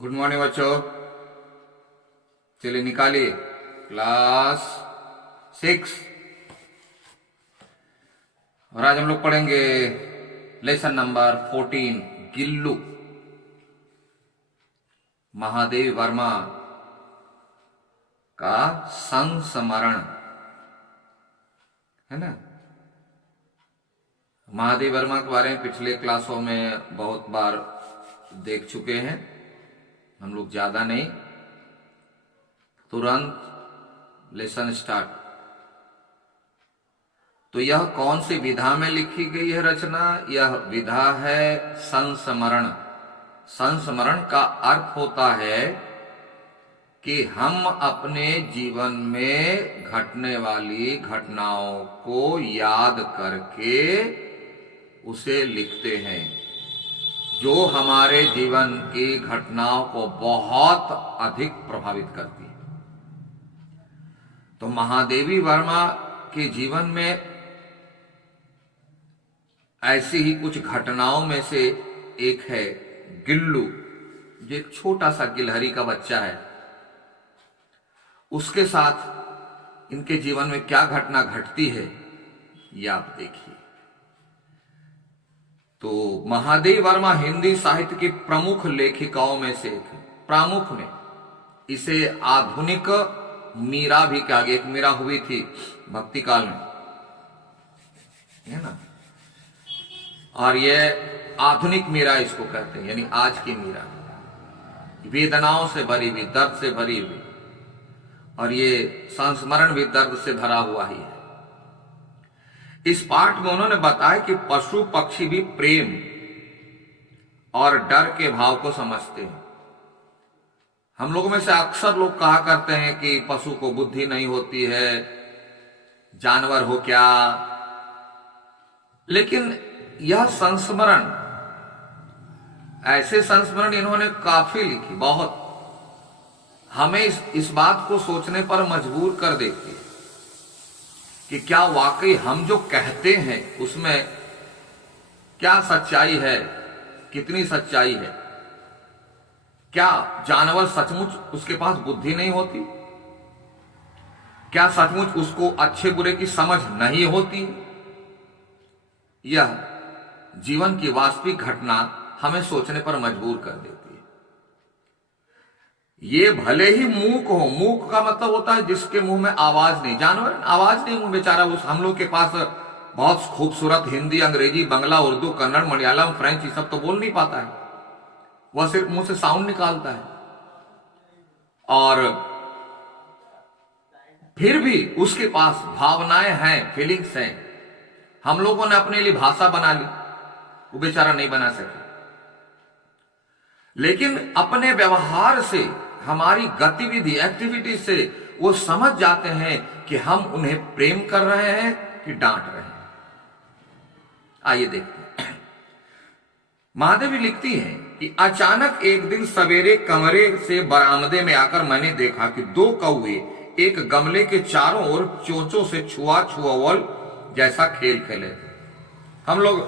Good morning बच्चों। चलिए निकालिए क्लास 6 और आज हम लोग पढ़ेंगे लेसन नंबर 14 गिल्लू। महादेवी वर्मा का संस्मरण है ना। महादेवी वर्मा के बारे में पिछले क्लासों में बहुत बार देख चुके हैं हम लोग, ज्यादा नहीं, तुरंत लेसन स्टार्ट। तो यह कौन सी विधा में लिखी गई है रचना? यह विधा है संस्मरण। संस्मरण का अर्थ होता है कि हम अपने जीवन में घटने वाली घटनाओं को याद करके उसे लिखते हैं, जो हमारे जीवन की घटनाओं को बहुत अधिक प्रभावित करती है। तो महादेवी वर्मा के जीवन में ऐसी ही कुछ घटनाओं में से एक है गिल्लू, जो एक छोटा सा गिलहरी का बच्चा है। उसके साथ इनके जीवन में क्या घटना घटती है ये आप देखिए। तो महादेवी वर्मा हिंदी साहित्य की प्रमुख लेखिकाओं में से एक है। प्रमुख में इसे आधुनिक मीरा भी कहा गया। एक मीरा हुई थी भक्ति काल में, है ना, और यह आधुनिक मीरा इसको कहते हैं, यानी आज की मीरा, वेदनाओं से भरी हुई, दर्द से भरी हुई, और ये संस्मरण भी दर्द से भरा हुआ ही है। इस पाठ में उन्होंने बताया कि पशु पक्षी भी प्रेम और डर के भाव को समझते हैं। हम लोगों में से अक्सर लोग कहा करते हैं कि पशु को बुद्धि नहीं होती है, जानवर हो क्या, लेकिन यह संस्मरण, ऐसे संस्मरण इन्होंने काफी लिखी, बहुत, हमें इस बात को सोचने पर मजबूर कर देती है कि क्या वाकई हम जो कहते हैं उसमें क्या सच्चाई है, कितनी सच्चाई है। क्या जानवर सचमुच उसके पास बुद्धि नहीं होती? क्या सचमुच उसको अच्छे बुरे की समझ नहीं होती? यह जीवन की वास्तविक घटना हमें सोचने पर मजबूर कर देती है। ये भले ही मूक हो, मूक का मतलब होता है जिसके मुंह में आवाज नहीं। जानवर आवाज नहीं, मुंह बेचारा, उस हम लोग के पास बहुत खूबसूरत हिंदी, अंग्रेजी, बंगला, उर्दू, कन्नड़, मलयालम, फ्रेंच, ये सब तो बोल नहीं पाता है, वह सिर्फ मुंह से साउंड निकालता है। और फिर भी उसके पास भावनाएं हैं, फीलिंग्स हैं। हम लोगों ने अपने लिए भाषा बना ली, वो बेचारा नहीं बना सके। लेकिन अपने व्यवहार से, हमारी गतिविधि, एक्टिविटी से वो समझ जाते हैं कि हम उन्हें प्रेम कर रहे हैं कि डांट रहे हैं। आइए देखते हैं। महादेवी लिखती हैं कि अचानक एक दिन सवेरे कमरे से बरामदे में आकर मैंने देखा कि 2 कौवे एक गमले के चारों ओर चोंचों से छुआवल जैसा खेल खेले थे। हम लोग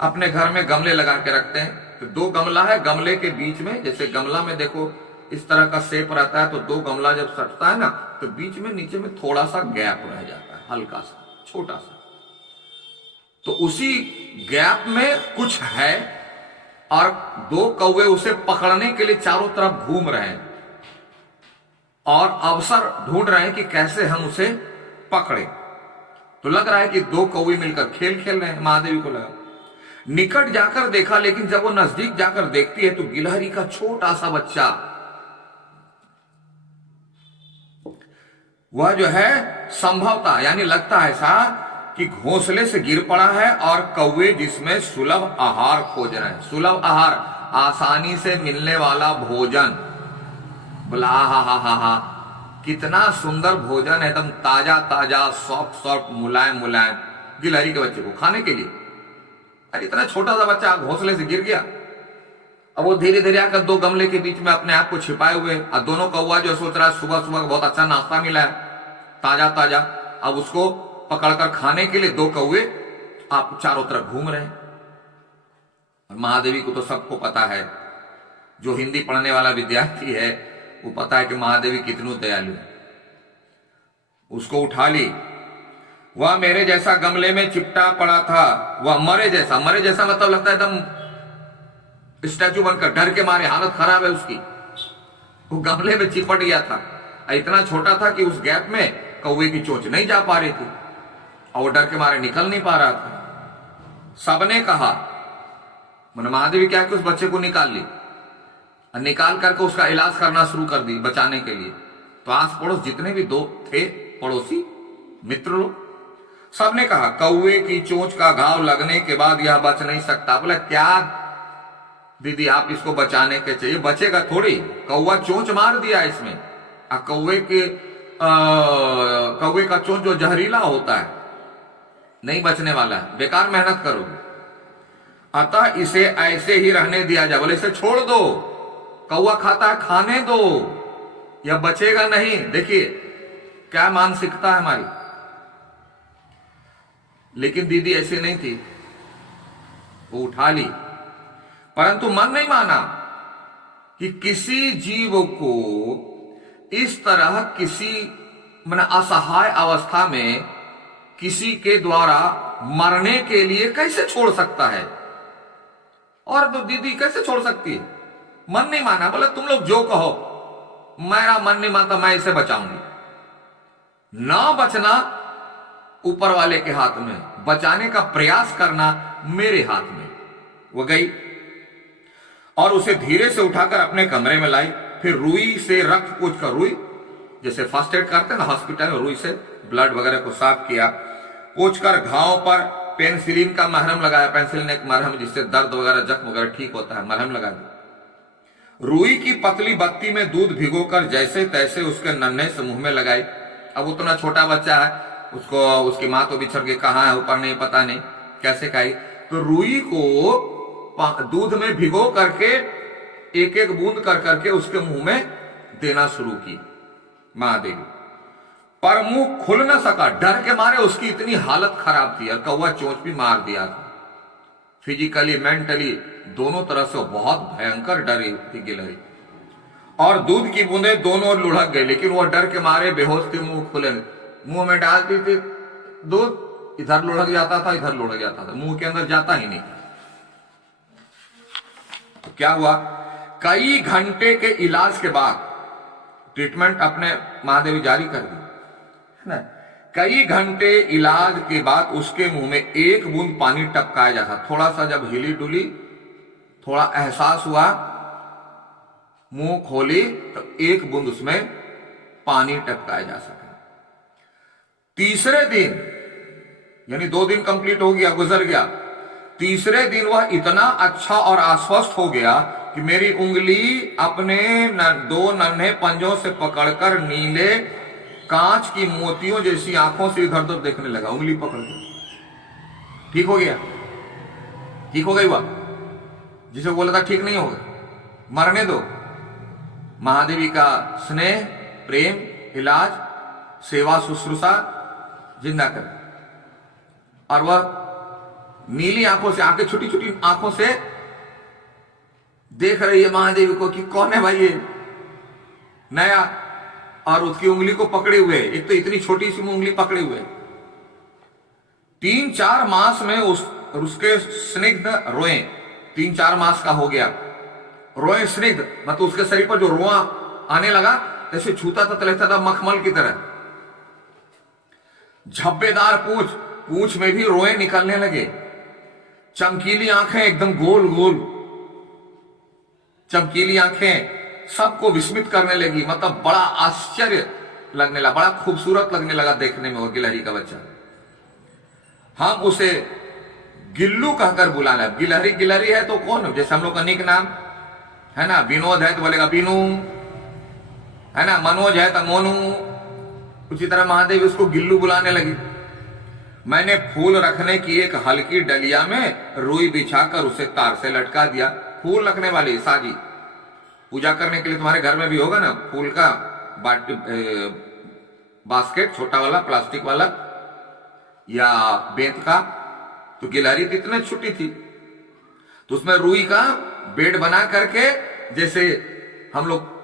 अपने घर में गमले लगा के रखते हैं, तो 2 गमला है, गमले के बीच में, जैसे गमला में देखो इस तरह का शेप रहता है, तो 2 गमला जब सटता है ना, तो बीच में नीचे में थोड़ा सा गैप रह जाता है, हल्का सा, छोटा सा। तो उसी गैप में कुछ है और 2 कौवे उसे पकड़ने के लिए चारों तरफ घूम रहे हैं और अवसर ढूंढ रहे हैं कि कैसे हम उसे पकड़े। तो लग रहा है कि 2 कौवे मिलकर खेल खेल रहे हैं। महादेवी को लगा, निकट जाकर देखा, लेकिन जब वो नजदीक जाकर देखती है तो गिलहरी का छोटा सा बच्चा, वह जो है संभवतः, यानी लगता है ऐसा कि घोंसले से गिर पड़ा है और कौवे जिसमें सुलभ आहार खोज रहे हैं। सुलभ आहार, आसानी से मिलने वाला भोजन। बोला हा, कितना सुंदर भोजन है, एकदम ताजा ताजा, सॉफ्ट सॉफ्ट, मुलायम मुलायम, गिलहरी के बच्चे को खाने के लिए। अरे इतना छोटा सा बच्चा घोंसले से गिर गया। अब वो धीरे धीरे आकर 2 गमले के बीच में अपने आप को छिपाए हुए, और दोनों कौवा जो सोच रहा है सुबह सुबह बहुत अच्छा नाश्ता मिला है, ताजा ताजा, अब उसको पकड़कर खाने के लिए 2 कौवे आप चारों तरफ घूम रहे हैं। और महादेवी को तो सबको पता है जो हिंदी पढ़ने वाला विद्यार्थी है वो पता है कि महादेवी कितनी दयालु है। उसको उठा ली। वह मेरे जैसा गमले में चिपटा पड़ा था, वह मरे जैसा मतलब लगता है एकदम स्टैचू बनकर, डर के मारे, हालत खराब है उसकी। वो गमले में चिपट गया था, इतना छोटा था कि उस गैप में कौवे की चोंच नहीं जा पा रही थी और वो डर के मारे निकल नहीं पा रहा था। सबने कहा, मैंने महादेवी क्या कि उस बच्चे को निकाल ली और निकाल करके उसका इलाज करना शुरू कर दी बचाने के लिए। तो आस पड़ोस जितने भी दो थे पड़ोसी मित्र लोग, सबने कहा कौवे की चोंच का घाव लगने के बाद यह बच नहीं सकता। बोला क्या दीदी आप इसको बचाने के चाहिए, बचेगा थोड़ी, कौवा चोंच मार दिया इसमें। कौवे का चोंच जो जहरीला होता है नहीं बचने वाला है, बेकार मेहनत करोगे। अतः इसे ऐसे ही रहने दिया जाए। बोले इसे छोड़ दो, कौवा खाता है, खाने दो, यह बचेगा नहीं। देखिए क्या मानसिकता है हमारी। लेकिन दीदी ऐसी नहीं थी, वो उठा ली, परंतु मन नहीं माना कि किसी जीव को इस तरह किसी असहाय अवस्था में किसी के द्वारा मरने के लिए कैसे छोड़ सकता है। और तो दीदी कैसे छोड़ सकती है, मन नहीं माना। बोले तुम लोग जो कहो, मेरा मन नहीं मानता, मैं इसे बचाऊंगी। ना बचना ऊपर वाले के हाथ में, बचाने का प्रयास करना मेरे हाथ में। वो गई और उसे धीरे से उठाकर अपने कमरे में लाई। फिर रुई से रक्त पूछ कर, रुई जैसे फर्स्ट एड करते हैं ना हॉस्पिटल में, रुई से ब्लड वगैरह को साफ किया। पोंछ कर घाव पर पेनिसिलिन का मरहम लगाया। पेनिसिलिन एक मरहम जिससे दर्द वगैरह जख्म वगैरह ठीक होता है, मरहम लगा दिया। रुई की पतली बत्ती में दूध भिगोकर जैसे तैसे उसके नन्हे से मुंह में लगाई। अब उतना छोटा बच्चा है, उसको उसकी माँ तो बिछड़ के कहाँ है ऊपर नहीं पता नहीं, कैसे खाई। तो रुई को दूध में भिगो करके एक एक बूंद कर करके उसके मुंह में देना शुरू की महादेवी। पर मुंह खुल न सका, डर के मारे उसकी इतनी हालत खराब थी और कौवा चोंच भी मार दिया था। फिजिकली मेंटली दोनों तरफ से बहुत भयंकर डरी थी गिलहरी, और दूध की बूंदें दोनों ओर लुढ़क गई। लेकिन वह डर के मारे बेहोश थी, मुंह खुले, मुंह में डालती थी दूध, इधर लुढ़क जाता था, इधर लुढ़क जाता था, मुंह के अंदर जाता ही नहीं। तो क्या हुआ, कई घंटे के इलाज के बाद ट्रीटमेंट अपने महादेवी जारी कर दी है ना। कई घंटे इलाज के बाद उसके मुंह में एक बूंद पानी टपकाया जाता। थोड़ा सा जब हिली डुली, थोड़ा एहसास हुआ, मुंह खोली तो एक बूंद उसमें पानी टपकाया जा सका। तीसरे दिन, यानी 2 दिन कंप्लीट हो गया, गुजर गया। तीसरे दिन वह इतना अच्छा और आश्वस्त हो गया कि मेरी उंगली अपने 2 नन्हे पंजों से पकड़कर नीले कांच की मोतियों जैसी आंखों से इधर उधर देखने लगा, उंगली पकड़ के। ठीक हो गया, ठीक हो गई वह, जिसे बोला था ठीक नहीं होगा, मरने दो। महादेवी का स्नेह, प्रेम, इलाज, सेवा, शुश्रूषा जिंदा कर। और वह नीली आंखों से, आंखें छोटी छोटी आंखों से देख रही है महादेवी को कि कौन है भाई ये नया, और उसकी उंगली को पकड़े हुए, एक तो इतनी छोटी सी उंगली पकड़े हुए। 3-4 मास में उसके स्निग्ध रोए, 3-4 मास का हो गया। रोए स्निग्ध मतलब उसके शरीर पर जो रोआ आने लगा, जैसे छूता था तो लगता था मखमल की तरह। झब्बेदार पूंछ में भी रोए निकलने लगे। चमकीली आंखें, एकदम गोल गोल चमकीली आंखें, सबको विस्मित करने लगी। मतलब बड़ा आश्चर्य लगने लगा, बड़ा खूबसूरत लगने लगा देखने में वो गिलहरी का बच्चा। हम उसे गिल्लू कहकर बुलाना। गिलहरी गिलहरी है तो कौन, जैसे हम लोग का निक नाम है ना, विनोद है तो बोलेगा बीनू, है ना, मनोज है तो मोनू। उसी तरह महादेव उसको गिल्लू बुलाने लगी। मैंने फूल रखने की एक हल्की डलिया में रुई बिछाकर उसे तार से लटका दिया। फूल रखने वाली साजी, पूजा करने के लिए तुम्हारे घर में भी होगा ना फूल का बास्केट, छोटा वाला प्लास्टिक वाला या बेंत का। तो गिलहरी तो इतने छोटी थी, तो उसमें रुई का बेड बना करके जैसे हम लोग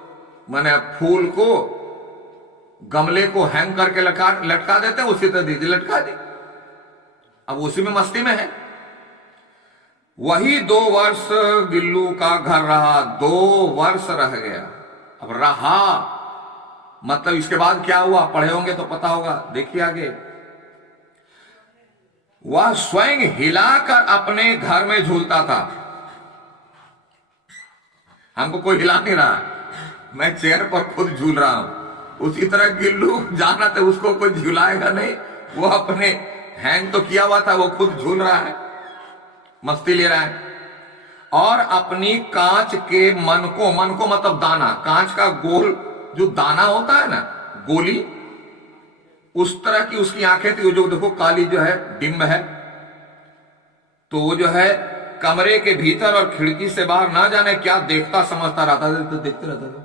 माने फूल को, गमले को हैंग करके लटका देते हैं, उसी तरह दीदी लटका दी। अब उसी में मस्ती में है। वही 2 वर्ष गिल्लू का घर रहा, 2 वर्ष रह गया। अब रहा मतलब इसके बाद क्या हुआ, पढ़े होंगे तो पता होगा, देखिए आगे। वह स्वयं हिलाकर अपने घर में झूलता था। हमको कोई हिला नहीं रहा, मैं चेयर पर खुद झूल रहा हूं। उसी तरह गिल्लू जाना तो उसको कोई झूलाएगा नहीं, वो अपने हैंग तो किया हुआ था, वो खुद झूल रहा है, मस्ती ले रहा है। और अपनी कांच के मन को मतलब दाना, कांच का गोल जो दाना होता है ना, गोली, उस तरह की उसकी आंखें थी। जो देखो काली जो है डिम्ब है, तो वो जो है कमरे के भीतर और खिड़की से बाहर ना जाने क्या देखता समझता रहता था, तो देखते रहता था,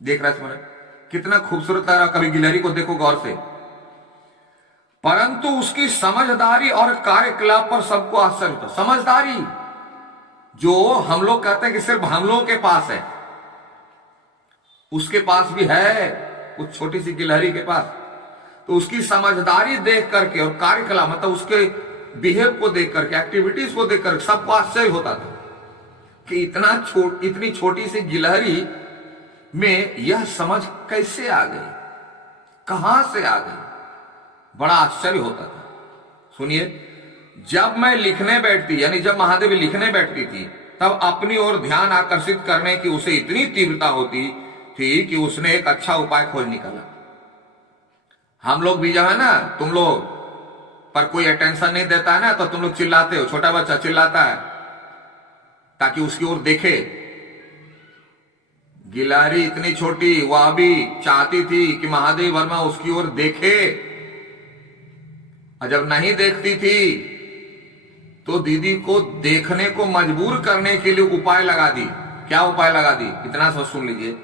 देख रहा है, कितना खूबसूरत लग रहा। कभी गिलहरी को देखो गौर से, परंतु उसकी समझदारी और कार्यकलाप पर सबको आश्चर्य होता। समझदारी जो हम लोग कहते हैं कि सिर्फ हम लोगों के पास है, उसके पास भी है, उस छोटी सी गिलहरी के पास। तो उसकी समझदारी देख करके और कार्यकलाप मतलब उसके बिहेव को देख करके, एक्टिविटीज को देख करके सबको आश्चर्य होता था कि इतनी छोटी सी गिलहरी में यह समझ कैसे आ गई, कहां से आ गई, बड़ा आश्चर्य होता था। सुनिए, जब मैं लिखने बैठती, यानी जब महादेवी लिखने बैठती थी, तब अपनी ओर ध्यान आकर्षित करने की उसे इतनी तीव्रता होती थी कि उसने एक अच्छा उपाय खोज निकाला। हम लोग भी जो है ना, तुम लोग पर कोई अटेंशन नहीं देता है ना, तो तुम लोग चिल्लाते हो, छोटा बच्चा चिल्लाता है ताकि उसकी ओर देखे। गिलहरी इतनी छोटी, वह भी चाहती थी कि महादेव वर्मा उसकी ओर देखे, और जब नहीं देखती थी तो दीदी को देखने को मजबूर करने के लिए उपाय लगा दी। क्या उपाय लगा दी, इतना सा सुन लीजिए।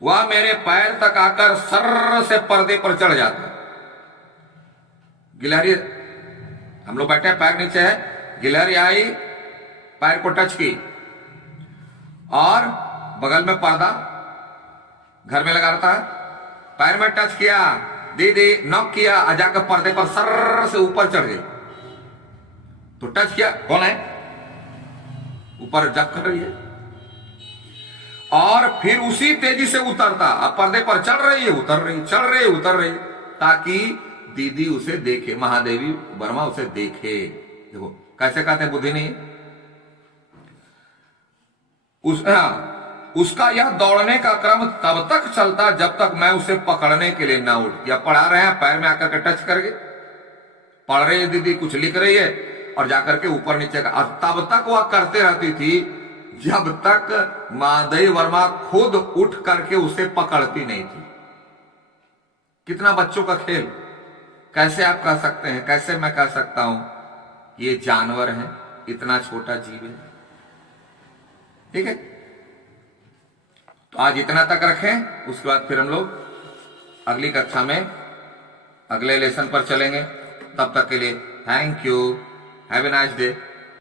वह मेरे पैर तक आकर सर्र से पर्दे पर चढ़ जाता। गिलहरी, हम लोग बैठे हैं, पैर नीचे है, गिलहरी आई, पैर को टच की, और बगल में पर्दा घर में लगा रहता है, पैर में टच किया, दीदी नॉक किया, जाकर पर्दे पर सर्र से ऊपर चढ़ गई। तो टच किया, कौन है, ऊपर जग कर रही है, और फिर उसी तेजी से उतरता। अब पर्दे पर चढ़ रही है, उतर रही, चढ़ रही, उतर रही, ताकि दीदी उसे देखे, महादेवी वर्मा उसे देखे। देखो कैसे कहते हैं, बुद्धि नहीं उसका यह दौड़ने का क्रम तब तक चलता जब तक मैं उसे पकड़ने के लिए ना उठ। या पढ़ा रहे हैं, पैर में आकर के टच करके पढ़ रही है दीदी, कुछ लिख रही है, और जाकर के ऊपर नीचे का, और तब तक वह करते रहती थी जब तक महादेवी वर्मा खुद उठ करके उसे पकड़ती नहीं थी। कितना बच्चों का खेल, कैसे आप कह सकते हैं, कैसे मैं कह सकता हूं ये जानवर है, इतना छोटा जीव है। ठीक है, तो आज इतना तक रखें, उसके बाद फिर हम लोग अगली कक्षा में अगले लेसन पर चलेंगे। तब तक के लिए thank you, have a nice day.